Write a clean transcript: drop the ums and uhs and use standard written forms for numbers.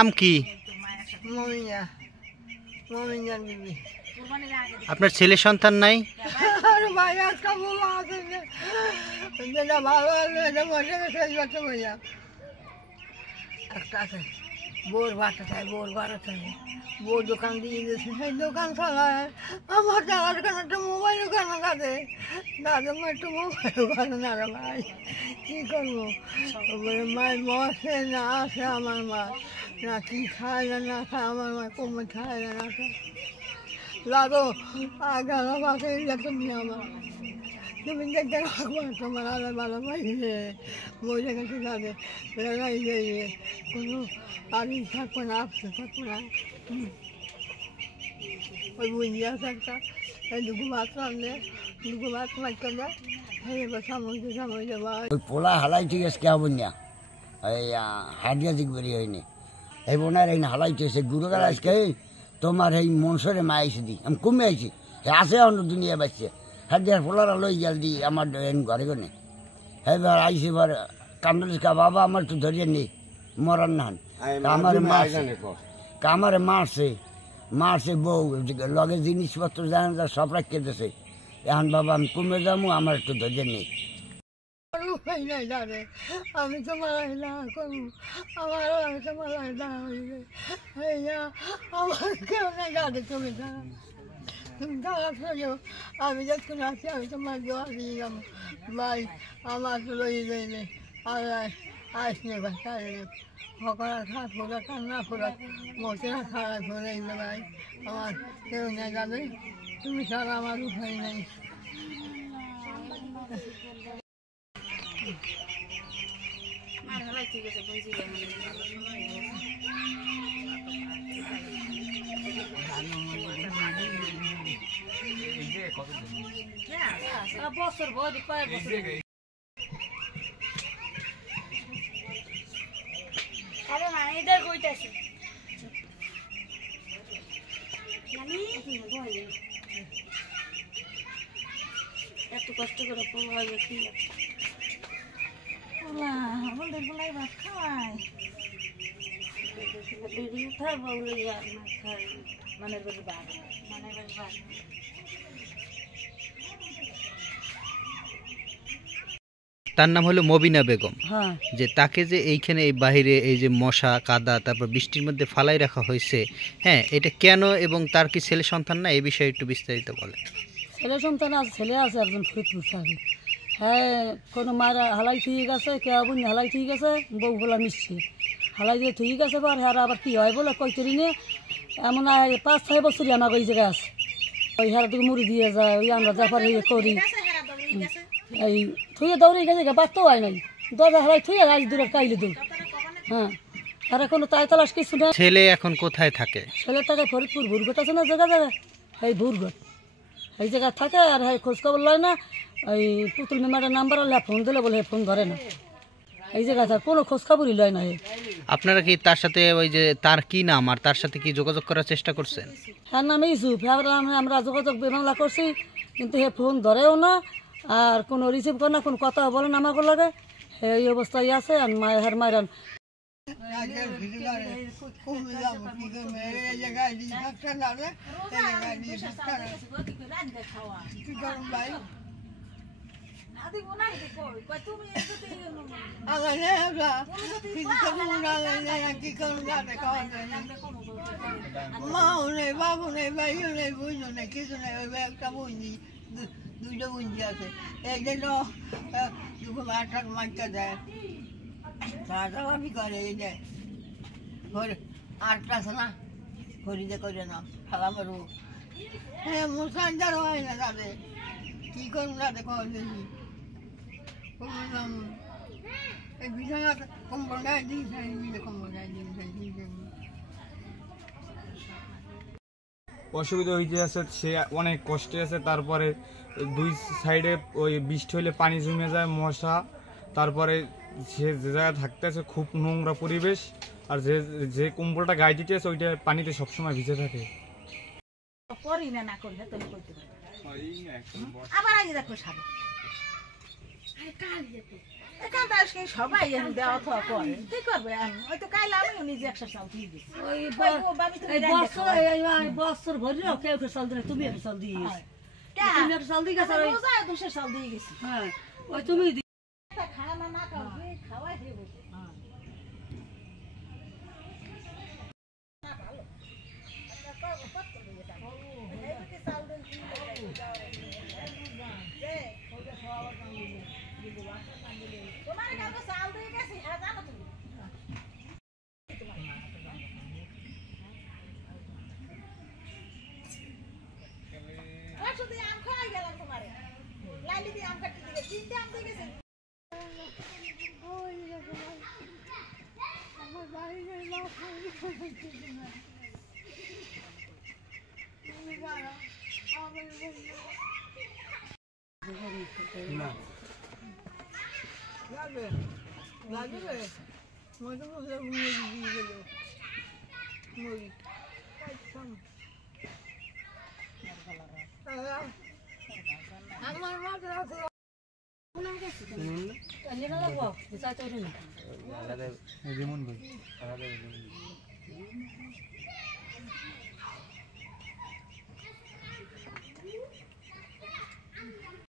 নাম কি? আপনার ছেলে সন্তান নাই? বোর বাটা চাই, বোর বারো চাই, বোর দোকান দিয়ে দিয়েছে, সেই দোকান চালায়। আমার চালার কেন একটা মোবাইল কেন কাঁদে, দাদা মা একটু মোবাইল করে না রে ভাই, কী করবো? মায়ের বসে না আসে আমার মা, না কি খায় না খায় আমার মা, কমে খায় না খায়। লাগো গেল বাসে তুমি আমার, তুমি দেখতে রাখবো তোমার আলো ভালো পাইলে বসে গেছে তাদের বেড়াই যাইয়ে কোনো আগে থাকবো না, আসতে থাকবো না। ওই বুঝি আছে একটা, এই দুগু ভাত রাঁধলে দুগু ভাত মারতে দেয়, এবার সামনে সামনে যাবো। ওই পোলা হালাই ঠিক আছে কে হবেন না, ওই হাডিয়া দিক বেরি হয়নি, এই বোনার এই হালাই চেয়েছে গুরু গাল আজকে তোমার এই মনসরে মা আইসে দি আমি কমে আইছি আছে অন্য দুনিয়া বাঁচছে হাডিয়ার পোলারা লই গেল দি আমার ঘরে গনে এবার আইসি এবার কামড়ালিস কা বাবা আমার একটু ধরিয়ে নেই মরার নান আমারে মারছে মারছে বউ লগে জিনিসপত্র জানা যা সব রাখিয়ে দিয়েছে। এখন বাবা আমি কমে যাবো আমার একটু ধরিয়ে নেই। আমি তো মারাই না করবো, আমার মারাই না হইবে, আমার কেউ নেই গাড়ি, তুমি দাঁড়া, তুমি দাঁড়া থাকো, আমি যখন আছি আমি তোমার জোয়া দিয়ে যাবো ভাই, আমার তো লই যাইবে আল্লাহ আসলে বাসায় সকলের খারাপ ফোরা কান্না ফোরা মোটেরা খারাপ ফোরাইবে ভাই, আমার কেউ নেই গাড়ি, তুমি ছাড়া আমার উপায় নেই। বছর বয়স কয়েক বছর আরে মা এদের কইতাছে এত কষ্ট করে পড়াইবে কি ওলা আমাদের বলাই ভাত খাওয়ায় দিদি উঠায় বলে আর না খাই মনের বাড়ি ভাত মনের বাড়ি ভাত। তার নাম হলো মবিনা বেগম। হ্যাঁ, যে তাকে যে এইখানে এই বাহিরে এই যে মশা কাদা তারপর বৃষ্টির মধ্যে ফালাই রাখা হয়েছে, হ্যাঁ এটা কেন এবং তার কি ছেলে সন্তান না, এই বিষয়ে একটু বিস্তারিত বলে। ছেলে সন্তান আছে, ছেলে আছে একজন ফরিদপুর থাকে, হ্যাঁ কোনো মারা হালাই ঠিক আছে, কেউ বোন হালাই ঠিক আছে, বউ বলা মিশছে হালাই দিয়ে ঠিক আছে, পর হ্যাঁ আবার কী হয় বলে কই তরি নিয়ে এমন 5-6 বছরই আমার ওই জায়গায় আছে, ওই হারা থেকে মুড়ি দিয়ে যায়, ওই আমরা যাবার ইয়ে করি, এই থুয়ে দৌড়ে গেছে বাঁচতেও হয় নাই, দরজা হারাই থুয়ে আজ দূরের কাইলে দূর, হ্যাঁ আর কোনো তাই তালাশ কিছু না। ছেলে এখন কোথায় থাকে? ছেলের থাকে ফরিদপুর ভুরগট আছে না জায়গা জায়গা, এই ভুরগট এই জায়গায় থাকে, আর হ্যাঁ খোঁজখবর লয় না, ওই পুতুল মেমারের নাম্বার হলে ফোন দিলে বলে ফোন ধরে না, এই জায়গায় থাকে কোনো খোঁজখবরই লয় না। আপনারা কি তার সাথে ওই যে তার কি নাম আর তার সাথে কি যোগাযোগ করার চেষ্টা করছেন? হ্যাঁ নাম ইউসুফ, আমরা যোগাযোগ মামলা করছি কিন্তু হে ফোন ধরেও না আর কোনো রিসিভ করে না, কোনো কথা বলে না আমাকে লাগে, এই অবস্থায় আছে। আর মায়ের মায়েরান মা নেই, বাবু নেই, ভাইও নেই, বুঝো নেই, কিছু নেই, ওই একটা বুঝি দুইটা বুঝি আছে, এই জন্য দুপুর 8টার মাছটা দেয়, তাড়াতাড়ি করে এই যে আটটা আছে না হরিদে করে না খেলা মারবো, হ্যাঁ মুসানজার হয় না তাদের, কী করবো তাদের খবর বেশি এই বিছানা কম্বল গায়ে দিয়ে কম্বল গায়ে দিয়ে অসুবিধা হইতে আছে, সে অনেক কষ্টে আছে। তারপরে দুই সাইডে ওই বৃষ্টি হলে পানি জমে যায়, মশা, তারপরে সে যে জায়গায় থাকতে আছে খুব নোংরা পরিবেশ, আর যে যে কম্বলটা গায়ে দিতে আছে ওইটা পানিতে সবসময় ভিজে থাকে। আবার আগে দেখো সারা এখানটা আজকে সবাই এখন দেওয়া থাওয়া করে কি করবে আমি ওই তো কাইলে আমিও নিজে 100 চাল দিয়ে দিছি ওই ওই গো বাবি তুমি রান্না বছর এই বছর ভরিও কেউ কেউ চাল দিলে তুমি একটা চাল দিয়ে গেছো কে তুমি একটা চাল দিয়ে গেছো আর ওই রোজা 200 চাল দিয়ে গেছি হ্যাঁ ওই তুমি খানা না খাও খাওয়াই দেবো তোমার কাছে চাল দিয়ে গেছি হ্যাঁ জানো তুমি শুধু আম খাওয়াই গেলাম তোমারে লাইলি দিয়ে আম কাটতে দিয়ে 3টে আম দিয়ে গেছে আমার বাড়ির লোক লাগবে লাগবে মনে বললে মুড়ি দিয়ে গেল মুড়ি আমার মাত্র আছে নিয়ে লাগবো চাই তো যেমন